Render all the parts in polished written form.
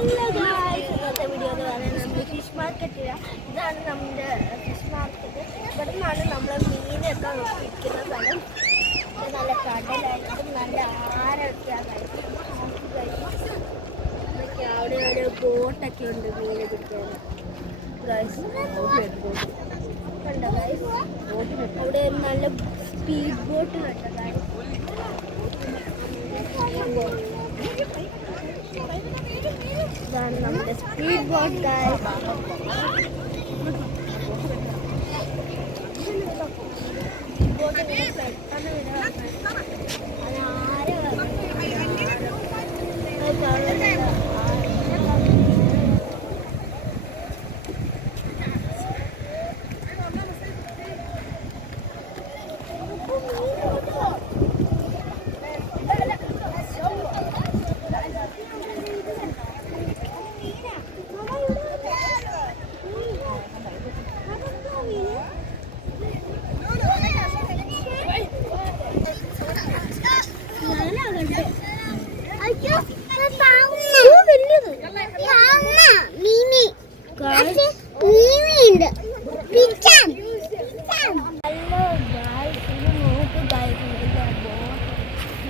Hello guys, ഇന്നത്തെ video എന്ന് പറയുന്നത് നമ്മുടെ ഫിഷ് മാർക്കറ്റിലാണ്. ഇതാണ് നമ്മുടെ ഫിഷ് മാർക്കറ്റ്. ഇവിടെ നിന്നാണ് നമ്മൾ മീനൊക്കെ വിൽക്കുന്ന സ്ഥലം. നല്ല കടലായിട്ടും നല്ല ആരൊക്കെയാണ്. അവിടെ ഒരു ബോട്ടൊക്കെ ഉണ്ട് മീനെ പിടിക്കാൻ. ഗായ്സ് കണ്ടോ ഗായ്സ്, അവിടെ നല്ല സ്പീഡ് ബോട്ട് കണ്ടോ ഗായ്സ്. ഇതാണ് നമ്മുടെ സ്പീഡ് ബോട്ട് ഗായ്സ്. ബോട്ട് പെട്ടെന്ന് വിടാൻ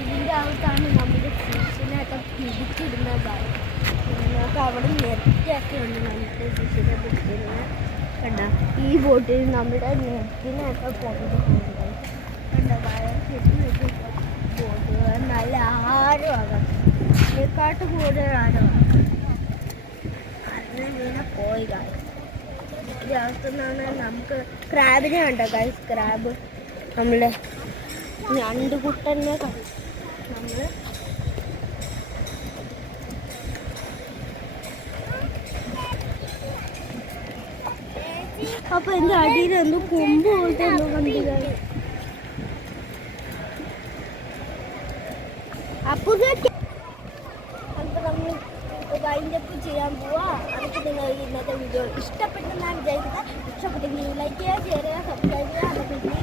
ഇതിൻ്റെ അകത്താണ് നമ്മുടെ ഫിഷിനെയൊക്കെ പിടിച്ചിടുന്നത്. നമുക്ക് അവിടെ നെറ്റൊക്കെ ഉണ്ട് നമുക്ക് ഫിഷിനെ പിടിച്ചിരുന്നത്. കണ്ടോ, ഈ ബോട്ടിൽ നമ്മുടെ നെറ്റിനെയൊക്കെ കൊണ്ടുപോകുന്നത്. കണ്ടോ, ബോട്ടുകൾ നല്ല ആഴമാണ്, ഇതിനെക്കാട്ട് കൂടുതൽ ആഴമാണ്. അതിന് മീനെ പോയി കാര്യം ഇതിനകത്തുനിന്നാണ് നമുക്ക് ക്രാബിനെ കണ്ടോ ഗൈസ്. ക്രാബ് നമ്മൾ ഞണ്ടുകുട്ടനെ നമ്മൾ അപ്പൊ എൻ്റെ അടിയിൽ എന്തോ കൊമ്പ് പോലത്തെ എന്തോ കണ്ടില്ല. അപ്പോൾ നമ്മൾ വൈൻഡപ്പ് ചെയ്യാൻ പോവാ. അതൊക്കെ നിങ്ങൾ ഇന്നത്തെ വീഡിയോ ഇഷ്ടപ്പെട്ടെന്നാണ് വിചാരിക്കുന്നത്. ഇഷ്ടപ്പെട്ടെങ്കിൽ ലൈക്ക് ചെയ്യുക, ഷെയർ ചെയ്യുക, സബ്സ്ക്രൈബ് ചെയ്യുക.